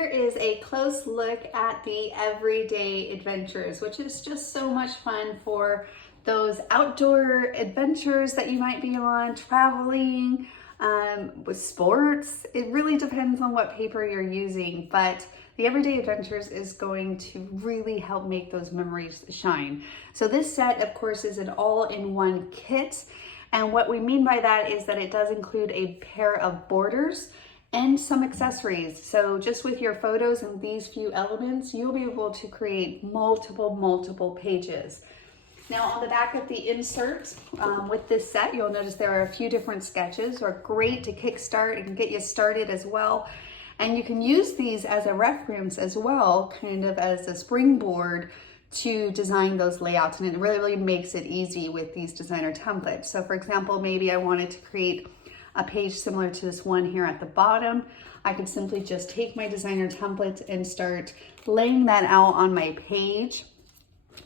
here is a close look at the everyday adventures, which is just so much fun for those outdoor adventures that you might be on, traveling, with sports. It really depends on what paper you're using, but the everyday adventures is going to really help make those memories shine. So this set, of course, is an all-in-one kit. And what we mean by that is that it does include a pair of borders and some accessories. So just with your photos and these few elements, you'll be able to create multiple pages. Now on the back of the insert with this set, you'll notice there are a few different sketches, are great to kickstart and get you started as well. And you can use these as a reference as well, kind of as a springboard to design those layouts. And it really makes it easy with these designer templates. So for example, maybe I wanted to create a page similar to this one here at the bottom. I could simply just take my designer templates and start laying that out on my page,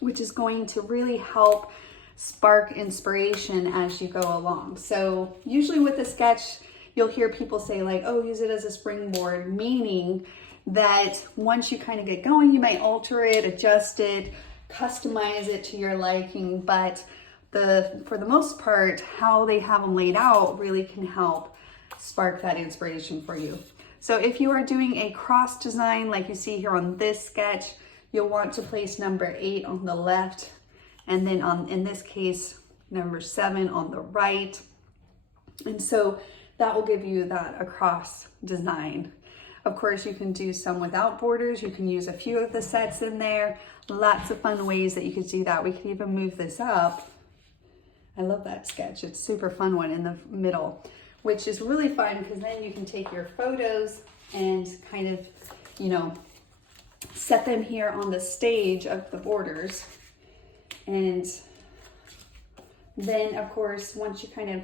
which is going to really help spark inspiration as you go along. So usually with a sketch, you'll hear people say like, oh, use it as a springboard, meaning that once you kind of get going, you might alter it, adjust it, customize it to your liking, but for the most part, how they have them laid out really can help spark that inspiration for you. So if you are doing a cross design like you see here on this sketch, you'll want to place number 8 on the left, and then in this case, number 7 on the right. And so that will give you that across design. Of course, you can do some without borders. You can use a few of the sets in there. Lots of fun ways that you could do that. We could even move this up. I love that sketch. It's a super fun one in the middle, which is really fun because then you can take your photos and kind of, you know, set them here on the stage of the borders. And then of course, once you kind of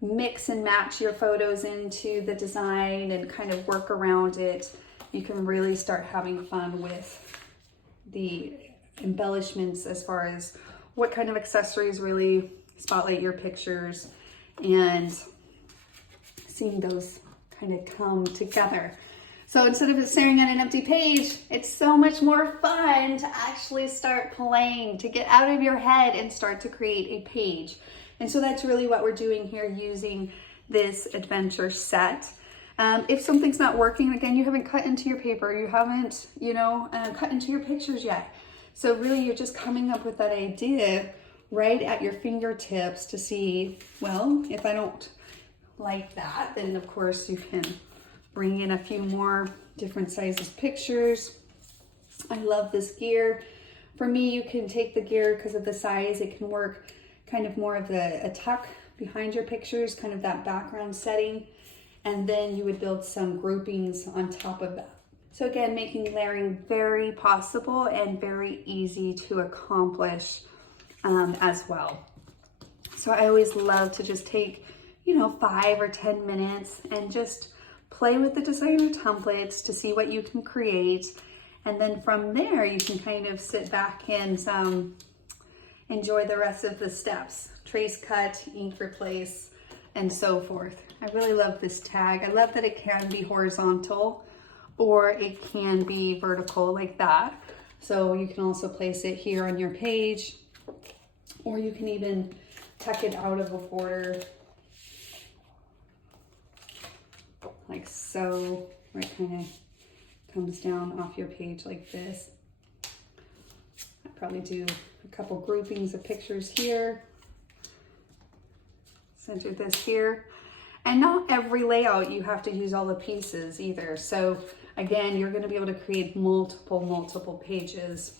mix and match your photos into the design and kind of work around it, you can really start having fun with the embellishments as far as what kind of accessories really spotlight your pictures and seeing those kind of come together. So instead of staring at an empty page, it's so much more fun to actually start playing, to get out of your head and start to create a page. And so that's really what we're doing here using this adventure set. If something's not working, again, you haven't cut into your paper, you haven't, cut into your pictures yet. So really you're just coming up with that idea right at your fingertips to see, well, if I don't like that, then of course you can bring in a few more different sizes pictures. I love this gear. For me, you can take the gear because of the size. It can work kind of more of a tuck behind your pictures, kind of that background setting. And then you would build some groupings on top of that. So again, making layering very possible and very easy to accomplish as well. So I always love to just take, 5 or 10 minutes and just play with the designer templates to see what you can create. And then from there, you can kind of sit back and enjoy the rest of the steps. Trace, cut, ink, replace, and so forth. I really love this tag. I love that it can be horizontal or it can be vertical like that. So you can also place it here on your page, or you can even tuck it out of a border like so, where it kind of comes down off your page like this. I'd probably do a couple groupings of pictures here, center this here. And not every layout you have to use all the pieces either. So again, you're going to be able to create multiple pages.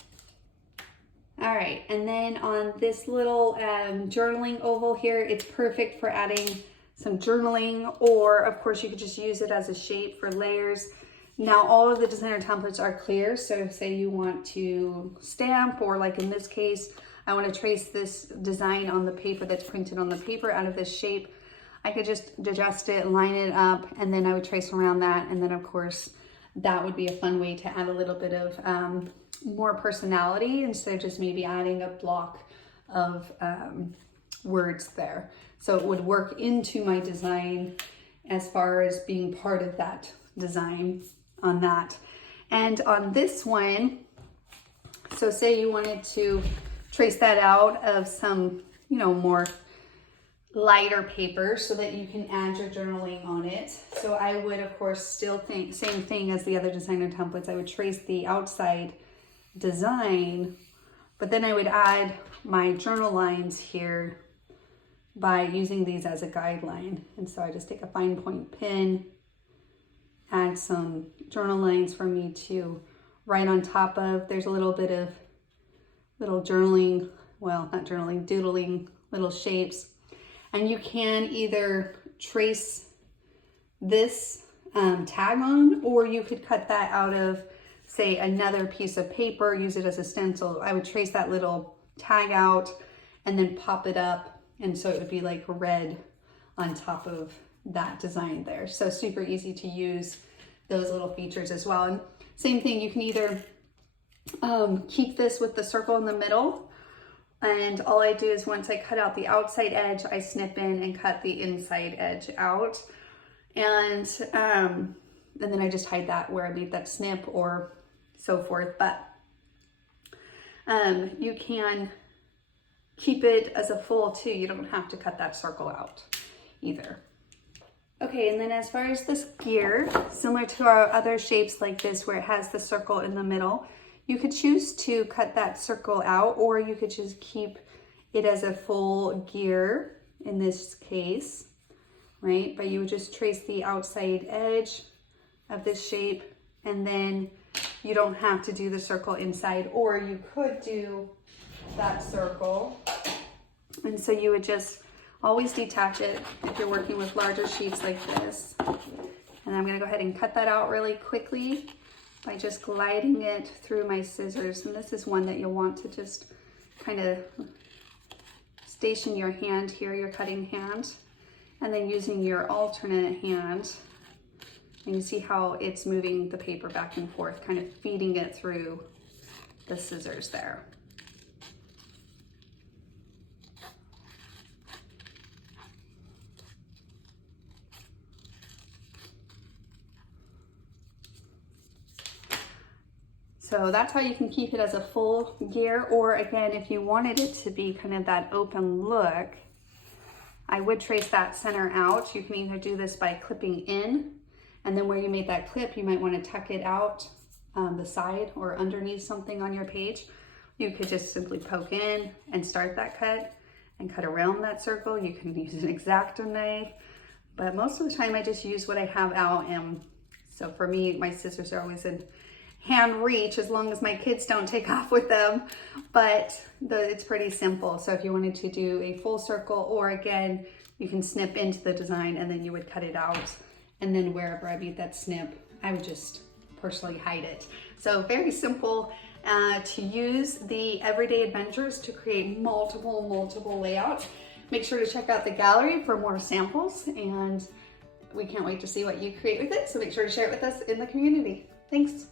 All right, and then on this little journaling oval here, it's perfect for adding some journaling, or of course you could just use it as a shape for layers. Now all of the designer templates are clear, so say you want to stamp, or like in this case, I want to trace this design on the paper that's printed on the paper out of this shape. I could just adjust it, line it up, and then I would trace around that. And then of course, that would be a fun way to add a little bit of more personality instead of just maybe adding a block of words there. So it would work into my design as far as being part of that design on that. And on this one, so say you wanted to trace that out of some, you know, more lighter paper so that you can add your journaling on it. So I would, of course, still think same thing as the other designer templates. I would trace the outside design, but then I would add my journal lines here by using these as a guideline. And so I just take a fine point pen, add some journal lines for me to write on top of. There's a little bit of little journaling, well, not journaling, doodling little shapes. And you can either trace this tag on, or you could cut that out of, say, another piece of paper, use it as a stencil. I would trace that little tag out and then pop it up. And so it would be like red on top of that design there. So super easy to use those little features as well. And same thing, you can either keep this with the circle in the middle, and all I do is once I cut out the outside edge, I snip in and cut the inside edge out. And then I just hide that where I made that snip or so forth. But you can keep it as a full too. You don't have to cut that circle out either. Okay, and then as far as this gear, similar to our other shapes like this where it has the circle in the middle, you could choose to cut that circle out, or you could just keep it as a full gear in this case, right? But you would just trace the outside edge of this shape, and then you don't have to do the circle inside, or you could do that circle. And so you would just always detach it if you're working with larger sheets like this. And I'm gonna go ahead and cut that out really quickly by just gliding it through my scissors. And this is one that you'll want to just kind of station your hand here, your cutting hand, and then using your alternate hand. And you see how it's moving the paper back and forth, kind of feeding it through the scissors there. So that's how you can keep it as a full gear, or again, if you wanted it to be kind of that open look, I would trace that center out. You can either do this by clipping in, and then where you made that clip, you might want to tuck it out the side or underneath something on your page. You could just simply poke in and start that cut and cut around that circle. You can use an X-Acto knife, but most of the time I just use what I have out. And so for me, my scissors are always in hand reach as long as my kids don't take off with them, but it's pretty simple. So if you wanted to do a full circle, or again, you can snip into the design and then you would cut it out. And then wherever I made that snip, I would just personally hide it. So very simple to use the Everyday Adventures to create multiple layouts. Make sure to check out the gallery for more samples, and we can't wait to see what you create with it. So make sure to share it with us in the community. Thanks.